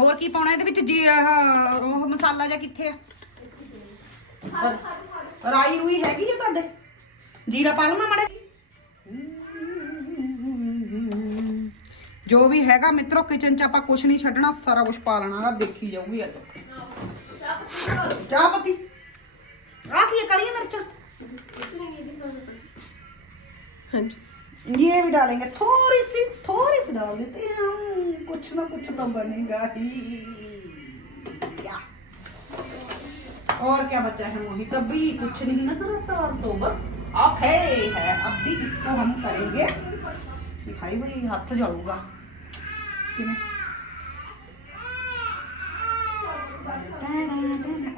ਹੋਰ ਕੀ ਪਾਉਣਾ ਇਹਦੇ ਵਿੱਚ ਜੀ ਆਹ ਉਹ ਮਸਾਲਾ ਜਾਂ ਕਿੱਥੇ ਆ ਰਾਈ ਰੂਈ ਹੈਗੀ ਆ ਤੁਹਾਡੇ ਜੀਰਾ ਪਾ ਲਵਾਂ ਮੜੇ ਜੋ ਵੀ ਹੈਗਾ ਮਿੱਤਰੋ ਕਿਚਨ ਚ ਆਪਾਂ ਕੁਝ ਨਹੀਂ ਛੱਡਣਾ ਸਾਰਾ ਕੁਝ ਪਾ ਲੈਣਾ ਆ ਦੇਖੀ ਜਾਊਗੀ ਅੱਜ ਚਾਹ ਪੱਤੀ ਆ ਕੀ ਹੈ ਕਾਲੀਆਂ ਮਿਰਚਾਂ हाँ जी ये भी डालेंगे थोड़ी सी थोड़ी सी डाल देते हैं हम कुछ ना कुछ तो बनेगा ही या। और क्या बचा है मोहित अभी कुछ नहीं नजर आता और तो बस ओके है अब भी इसको हम करेंगे भाई भाई हाथ जलूगा किमें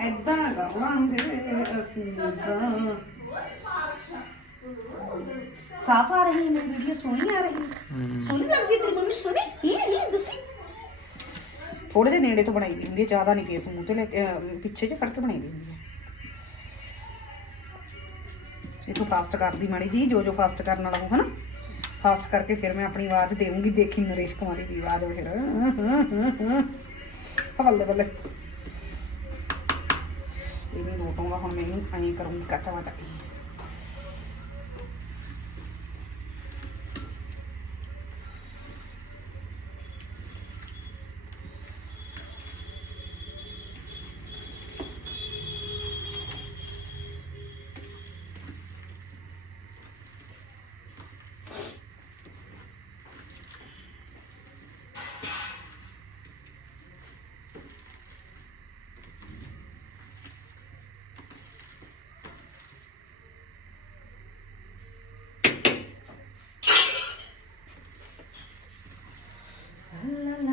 ਏਦਾਂ ਕਰ ਲਾਂਗੇ ਅਸੀਂ ਤਾਂ ਸਾਫ ਆ ਰਹੀ ਹੈ ਮੇਰੀ ਵੀਡੀਓ ਸੋਹਣੀ ਆ ਰਹੀ ਹੈ ਸੋਹਣੀ ਲੱਗਦੀ ਹੈ ਤੇਰੀ ਮੰਮੀ ਸੋਹਣੀ ਹੀ ਹੀ ਦੱਸੀ ਥੋੜੇ ਜਿਹੇ ਨੇੜੇ ਤੋਂ ਬਣਾਈ ਦੀ ਹੁੰਦੀ ਹੈ ਜ਼ਿਆਦਾ ਨਹੀਂ ਫੇਸ ਮੂੰਹ ਤੇ ਲੈ ਕੇ, ਅਹ, ਪਿੱਛੇ ਜੇ ਫੜ ਕੇ ਬਣਾਈ ਦੀ ਹੁੰਦੀ ਹੈ ਇਥੋਂ ਫਾਸਟ ਕਰਦੀ ਮਾੜੀ ਜੀ ਜੋ ਜੋ ਫਾਸਟ ਕਰਨ ਵਾਲਾ ਹੋ ਹਨਾ ਫਾਸਟ ਕਰਕੇ ਫਿਰ ਮੈਂ ਆਪਣੀ ਆਵਾਜ਼ ਦੇਵਾਂਗੀ ਦੇਖੀ ਨਰੇਸ਼ ਕੁਮਾਰੀ ਦੀ ਆਵਾਜ਼ ਫਿਰ ਹਾਂ ਬੱਲੇ ਬੱਲੇ ਇਹ ਵੀ ਨੋਟ ਆਉਂਦਾ ਹੁਣ ਮੈਨੂੰ ਐਂ ਕਰੂੰਗੀ ਕੱਚਾ ਵਾਚਾ lá, lá.